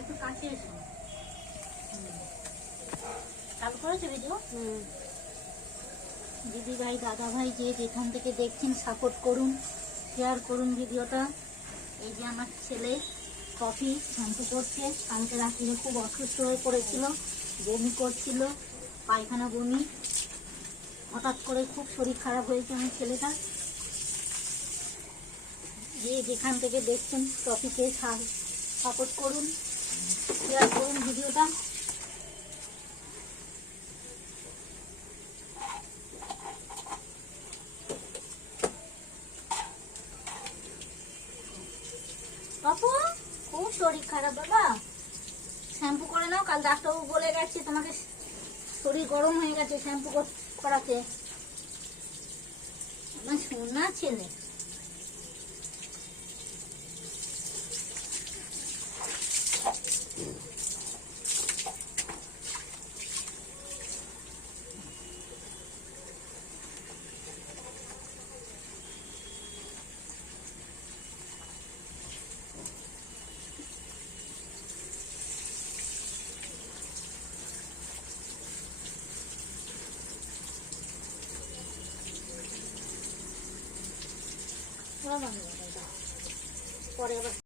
একটু কাছে এসো। চালু করেছে ভিডিও? দিদি ভাই দাদা ভাই যে যেখান থেকে দেখছেন সাপোর্ট করুন, শেয়ার করুন ভিডিওটা। এই যে আমার ছেলে কফি শ্যাম্পু করছে। কালকে রাত্রে খুব অসুস্থ হয়ে পড়েছিল, বমি করছিল, পায়খানা বমি, হঠাৎ করে খুব শরীর খারাপ হয়েছে আমার ছেলেটা। যে যেখান থেকে দেখছেন কফিকে সাপোর্ট করুন, শেয়ার করুন ভিডিওটা। বাপু খুব শরীর খারাপ বাবা, শ্যাম্পু করে নাও। কাল ডাক্তারবাবু বলে গেছে তোমাকে শরীর গরম হয়ে গেছে শ্যাম্পু করাতে। আমার সোনা ছেলে। পরে আবার